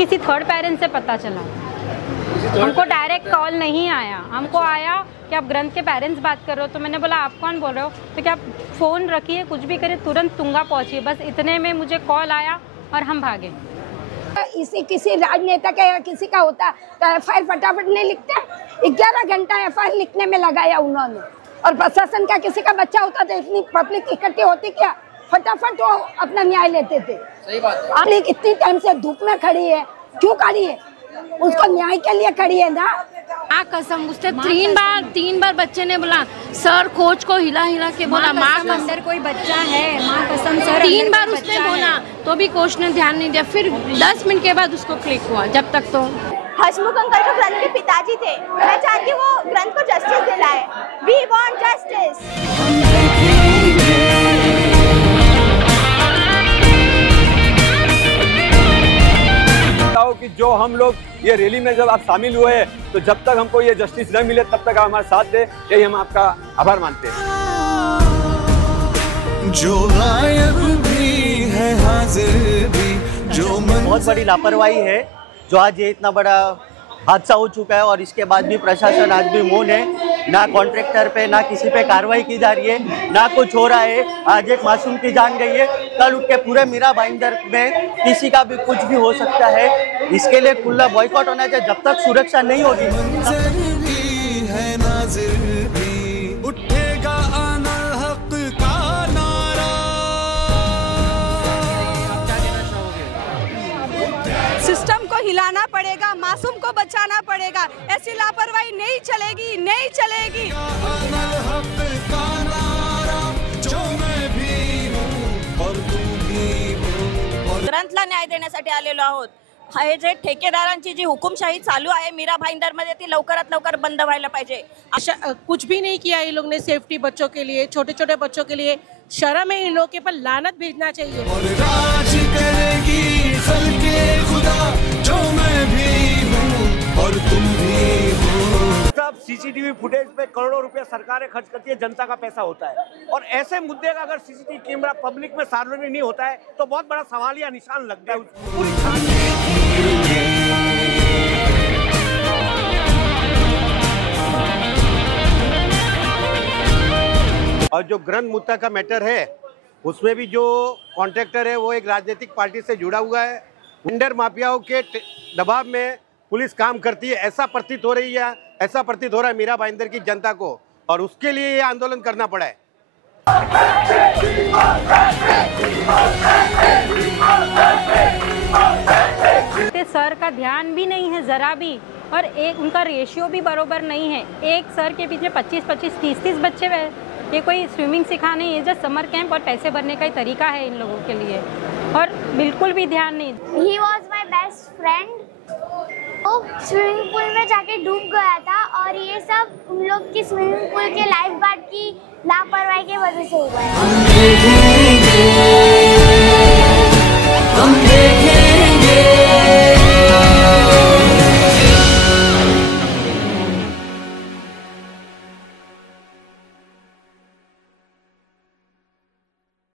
किसी third parent से पता चला, हमको डायरेक्ट कॉल नहीं आया। हमको आया कि आप ग्रंथ के पेरेंट्स बात कर रहे हो, तो मैंने बोला आप कौन बोल रहे हो, तो क्या फ़ोन रखिए, कुछ भी करिए, तुरंत तुंगा पहुँचिए। बस इतने में मुझे कॉल आया और हम भागे। किसी राजनेता का या किसी का होता तो एफआईआर फटाफट नहीं लिखते। 11 घंटा एफआईआर लिखने में लगाया उन्होंने। और प्रशासन का किसी का बच्चा होता तो इतनी पब्लिक इकट्ठी होती क्या, फटाफट वो अपना न्याय लेते थे। सही बात है। पब्लिक इतनी टाइम से धूप में खड़ी है, क्यों खड़ी है? उसको न्याय के लिए खड़ी है ना। कसम उसने 3 बार बच्चे ने बोला सर, कोच को हिला हिला के बोला माँ कसम अंदर कोई बच्चा है, माँ कसम सर 3 बार उसने बोला, तो भी कोच ने ध्यान नहीं दिया। फिर 10 मिनट के बाद उसको क्लिक हुआ। जब तक तो हसमुख अंकल जो ग्रंथ के पिताजी थे, मैं चाहती हूँ वो ग्रंथ को जस्टिस दिलाए। We want justice. कि जो हम लोग ये रैली में जब आप शामिल हुए हैं, तो जब तक हमको ये जस्टिस न मिले तब तक आप हमारे साथ दे, यही हम आपका आभार मानते हैं। जो गायब भी है हाजिर भी, जो बहुत बड़ी लापरवाही है जो आज ये इतना बड़ा हादसा हो चुका है, और इसके बाद भी प्रशासन आज भी मौन है। ना कॉन्ट्रैक्टर पे ना किसी पे कार्रवाई की जा रही है, ना कुछ हो रहा है। आज एक मासूम की जान गई है, कल उठ के पूरे मीरा भाईंदर में किसी का भी कुछ भी हो सकता है। इसके लिए खुला बॉयकॉट होना चाहिए। जब तक सुरक्षा नहीं होगी उठेगा अनल हक का नारा। सिस्टम को हिलाना पड़ेगा, मासूम को बचाना पड़ेगा। ऐसी लापरवाही नहीं चलेगी, नहीं चलेगी। ग्रंथला न्याय देण्यासाठी आलेलो आहोत। हे जे ठेकेदारांची जी हुकुमशाही चालू आहे मीरा भाईंदर मध्ये, ती लवकरात लवकर बंद व्हायला पाहिजे। कुछ भी नहीं किया ये लोग ने सेफ्टी बच्चों के लिए, छोटे छोटे बच्चों के लिए। शर्म है इन लोगों के, पर लानत भेजना चाहिए। और राज करेगी खल्के खुदा, जो मैं भी हूँ और तुम भी हो। सब सीसीटीवी फुटेज पे करोड़ों रुपए सरकारें खर्च करती है, जनता का पैसा होता है। और ऐसे मुद्दे का अगर सीसीटीवी कैमरा पब्लिक में सार्वजनिक नहीं होता है तो बहुत बड़ा सवालिया निशान लगता है। और जो ग्रंथ मुद्दा का मैटर है, उसमें भी जो कॉन्ट्रैक्टर है वो एक राजनीतिक पार्टी से जुड़ा हुआ है। टेंडर माफियाओं के दबाव में पुलिस काम करती है, ऐसा प्रतीत हो रही है, ऐसा प्रतीत हो रहा है मीरा भाईंदर की जनता को, और उसके लिए ये आंदोलन करना पड़ा है। सर का ध्यान भी नहीं है जरा भी, और एक उनका रेशियो भी बरोबर नहीं है। एक सर के पीछे 25-25, 30-30 बच्चे। ये कोई स्विमिंग सिखाने, ये जो समर कैंप और पैसे भरने का ही तरीका है इन लोगों के लिए, और बिल्कुल भी ध्यान नहीं। He was my best friend। वो स्विमिंग पूल में जाके डूब गया था, और ये सब उन लोग की स्विमिंग पूल के लाइफ गार्ड की लापरवाही की वजह से हुआ है।